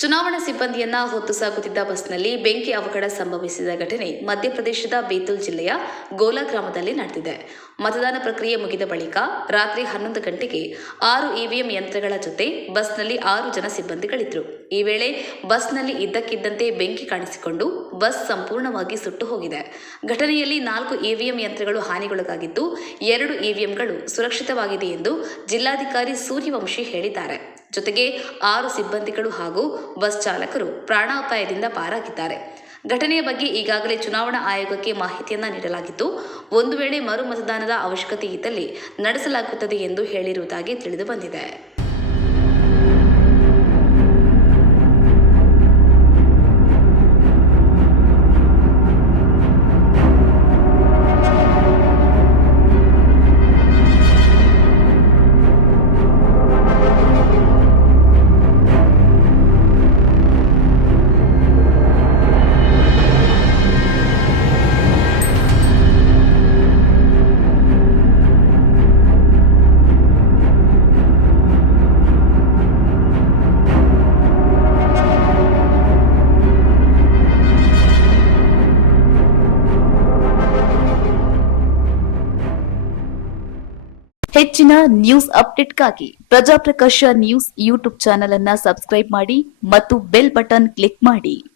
ಚುನಾವಣಾ ಸಿಬ್ಬಂದಿಯನ್ನ ಹೊತ್ತು ಸಾಗುತ್ತಿದ್ದ ಬಸ್ನಲ್ಲಿ ಬೆಂಕಿ ಅವಘಡ ಸಂಭವಿಸಿದ ಘಟನೆ ಮಧ್ಯಪ್ರದೇಶದ ಬೇತುಲ್ ಜಿಲ್ಲೆಯ ಗೋಲಾ ಗ್ರಾಮದಲ್ಲಿ ನಡೆದಿದೆ. ಮತದಾನ ಪ್ರಕ್ರಿಯೆ ಮುಗಿದ ಬಳಿಕ ರಾತ್ರಿ 11 ಗಂಟೆಗೆ 6 ಇವಿಎಂ ಯಂತ್ರಗಳ ಜೊತೆ ಬಸ್ನಲ್ಲಿ 6 ಜನ ಸಿಬ್ಬಂದಿಗಳಿದ್ರು. ಈ ವೇಳೆ ಬಸ್ನಲ್ಲಿ ಇದ್ದಕ್ಕಿದ್ದಂತೆ ಬೆಂಕಿ ಕಾಣಿಸಿಕೊಂಡು ಬಸ್ ಸಂಪೂರ್ಣವಾಗಿ ಸುಟ್ಟು ಹೋಗಿದೆ. ಘಟನೆಯಲ್ಲಿ 4 ಇವಿಎಂ ಯಂತ್ರಗಳು ಹಾನಿಗೊಳಗಾಗಿದ್ದು 2 ಇವಿಎಂಗಳು ಸುರಕ್ಷಿತವಾಗಿದೆ ಎಂದು ಜಿಲ್ಲಾಧಿಕಾರಿ ಸೂರ್ಯವಂಶಿ ಹೇಳಿದ್ದಾರೆ. ಜೊತೆಗೆ 6 ಸಿಬ್ಬಂದಿಗಳು ಹಾಗೂ ಬಸ್ ಚಾಲಕರು ಪ್ರಾಣಾಪಾಯದಿಂದ ಪಾರಾಗಿದ್ದಾರೆ. ಘಟನೆಯ ಬಗ್ಗೆ ಈಗಾಗಲೇ ಚುನಾವಣಾ ಆಯೋಗಕ್ಕೆ ಮಾಹಿತಿಯನ್ನ ನೀಡಲಾಗಿದ್ದು, ಒಂದು ವೇಳೆ ಮರು ಮತದಾನದ ಅವಶ್ಯಕತೆ ಇದ್ದಲ್ಲಿ ನಡೆಸಲಾಗುತ್ತದೆ ಎಂದು ಹೇಳಿರುವುದಾಗಿ ತಿಳಿದು ಬಂದಿದೆ. ಹೆಚ್ಚಿನ news ಅಪ್ಡೇಟ್ಗಾಗಿ Prajaprakash news YouTube channel ಅನ್ನು ಸಬ್ಸ್ಕ್ರೈಬ್ ಮಾಡಿ ಮತ್ತು ಬೆಲ್ ಬಟನ್ ಕ್ಲಿಕ್ ಮಾಡಿ.